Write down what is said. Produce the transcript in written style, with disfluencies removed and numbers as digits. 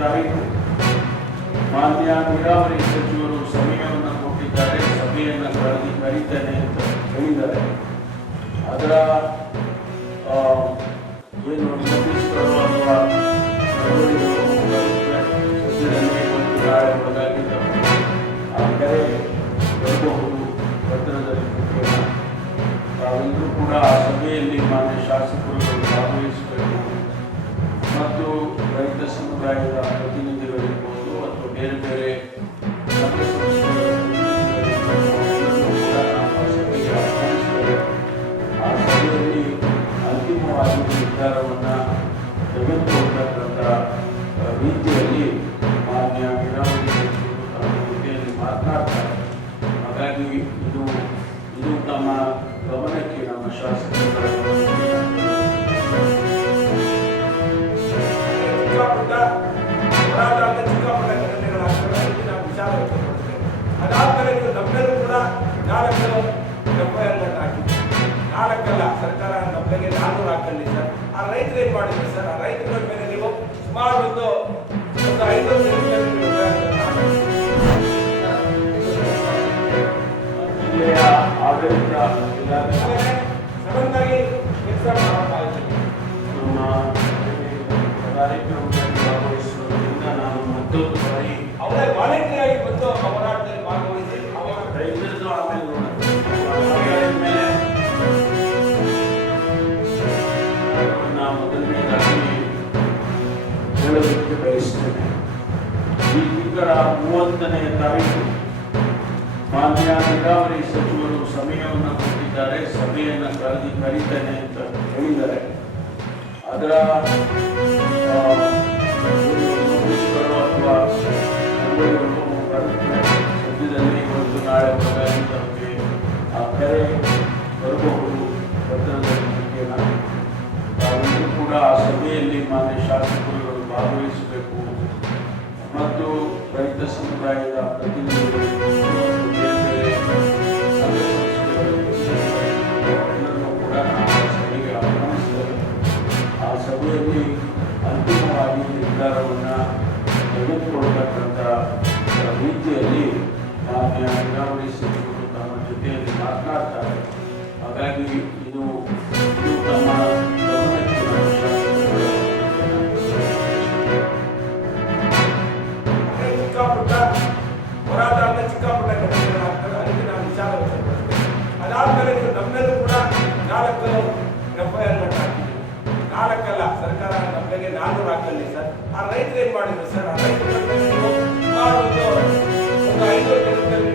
ತಾರೀಕು ಮಾನ್ಯ ನೀರಾವರಿ ಸಚಿವರು ಸಮಯವನ್ನು ಕೊಟ್ಟಿದ್ದಾರೆ, ಸಭೆಯನ್ನು ಕರೀತೇನೆ ಅಂತ ಹೇಳಿದ್ದಾರೆ. ಅದರ ಏನು ನೋಟಿಸ್ಗಳು ಅಥವಾ ಸದ್ಯದಲ್ಲಿ ಒಂದು ನಾಳೆ ಒಳಗಾಗಿದ್ದಾವೆ. ಆ ಕರೆ ಬರಬಹುದು ಪತ್ರದಲ್ಲಿ. ತಾವೆಲ್ಲರೂ ಕೂಡ ಆ ಸಭೆಯಲ್ಲಿ ಮಾನ್ಯ ಶಾಸಕರುಗಳು ಭಾಗವಹಿಸಬೇಕು ಮತ್ತು ರೈತ ಸಮುದಾಯದ ಪ್ರತಿನಿಧಿಗಳಿರ್ಬೋದು ಅಥವಾ ಬೇರೆ ಬೇರೆ ಸಂಘ ಸಂಸ್ಥೆಗಳ ಪ್ರತಿನಿಧಿಗಳಿರ್ಬೋದು ಕೂಡ ನಾವು ಆ ಸಭೆಗೆ ಆಹ್ವಾನಿಸ್ತೇವೆ. ಆ ಸಭೆಯಲ್ಲಿ ಅಂತಿಮವಾಗಿ ನಿರ್ಧಾರವನ್ನು ತೆಗೆದುಕೊಳ್ಳತಕ್ಕಂಥ ರೀತಿಯಲ್ಲಿ ಮಾನ್ಯ ನೀರಾವರಿ ಸಚಿವರು ತಮ್ಮ ಜೊತೆಯಲ್ಲಿ ಮಾತನಾಡ್ತಾರೆ. ಹಾಗಾಗಿ ಇದು ತಮ್ಮ ಗಮನಕ್ಕೆ ನಮ್ಮ ಶಾಸಕರ ಅದಾದ್ಮೇಲೆ ನಮ್ಮೆಲ್ಲೂ ಕೂಡ 4 ಎಫ್ಐಆರ್ ಹಾಕಿದ್ರು. 4 ಅಲ್ಲ, ಸರ್ಕಾರ ನಮ್ಮೆಗೆ 400 ಹಾಕಲಿ ಸರ್. ಆ ರೈತರು ಏನ್ ಮಾಡಿದ್ರು ಸರ್? ಆ ರೈತರ ಮೇಲೆ ನೀವು ಸುಮಾರು ಒಂದು 5 ಜಿಲ್ಲೆಯ ಆಡಳಿತ ಇಲಾಖೆ ಸಡನ್ ಆಗಿ ಎಕ್ಸಾಮ್ ಮಾಡ್ತಾ ನಮ್ಮ ಕಾರ್ಯಕ್ರಮದಲ್ಲಿ ಭಾಗವಹಿಸುವುದರಿಂದ ನಾನು ಮತ್ತೊಂದು ಬಾರಿ ಅವರೇ ವಾಲಂಟಿಯರ್ ಆಗಿ ಬಂದು ಹೋರಾಟದಲ್ಲಿ ಭಾಗವಹಿಸಿ ರೈತರದ್ದು ಆಮೇಲೆ ಮೇಲೆ ನಾನು ಮೊದಲನೇದಾಗಿ ಹೇಳೋದಕ್ಕೆ ಬಯಸ್ತೇನೆ. ಈ ತಿಂಗಳ 30ನೇ ತಾರೀಕು ಮಾನ್ಯ ನೀರಾವರಿ ಸಚಿವರು ಸಮಯವನ್ನು ಕೊಟ್ಟಿದ್ದಾರೆ, ಸಭೆಯನ್ನು ಕರೀತೇನೆ ಅಂತ ಹೇಳಿದ್ದಾರೆ. ಅದರ ನೋಟಿಸ್ಗಳು ಅಥವಾ ಸದ್ಯದಲ್ಲಿ ಒಂದು ನಾಳೆ ಒಳಗಾಗಿದ್ದವರಿಗೆ ಆ ಕರೆ ಬರಬಹುದು ಪತ್ರದಲ್ಲಿ. ತಾವೆಲ್ಲರೂ ಕೂಡ ಆ ಸಭೆಯಲ್ಲಿ ಮಾನ್ಯ ಶಾಸಕರುಗಳು ಭಾಗವಹಿಸಬೇಕು ಮತ್ತು ರೈತ ಸಮುದಾಯದ ಪ್ರತಿನಿಧಿಗಳು ಬೇರೆ ಬೇರೆ ಸಂಘ ಸಂಸ್ಥೆಗಳ ಪ್ರತಿನಿಧಿಗಳೆಲ್ಲರನ್ನೂ ಕೂಡ ನಾವು ಆ ಸಭೆಗೆ ಆಹ್ವಾನಿಸ್ತೇವೆ. ಆ ಸಭೆಯಲ್ಲಿ ಅಂತಿಮವಾಗಿ ನಿರ್ಧಾರವನ್ನು ತೆಗೆದುಕೊಳ್ಳತಕ್ಕಂಥ ರೀತಿಯಲ್ಲಿ ಮಾನ್ಯ ನೀರಾವರಿ ಸಚಿವರು ತಮ್ಮ ಜೊತೆಯಲ್ಲಿ ಮಾತನಾಡ್ತಾರೆ. ಹಾಗಾಗಿ ಇದು ತಮ್ಮ ಗಮನಕ್ಕೆ ನಮ್ಮ ಶಾಸಕರ ಚಿಕ್ಕಪುಟ್ಟ ಹೋರಾಟ ಅಂದ್ರೆ ಚಿಕ್ಕಪುಟ್ಟ ಘಟನೆಗಳಾಗ್ತವೆ. ಅದಕ್ಕೆ ನಾವು ವಿಚಾರ ವ್ಯಕ್ತಪಡಿಸ್ತೇವೆ. ಅದಾದ್ಮೇಲೆ ನಮ್ಮೆಲ್ಲೂ ಕೂಡ 4 ಎಫ್ಐಆರ್ ಹಾಕಿದ್ರು. 4 ಅಲ್ಲ, ಸರ್ಕಾರ ನಮ್ಮೆಗೆ 400 ಹಾಕಲಿ ಸರ್. ಆ ರೈತರು ಏನ್ ಮಾಡಿದ್ರು ಸರ್? ಆ ರೈತರ ಮೇಲೆ ನೀವು ಸುಮಾರು ಒಂದು 5 ದಿನದಲ್ಲಿ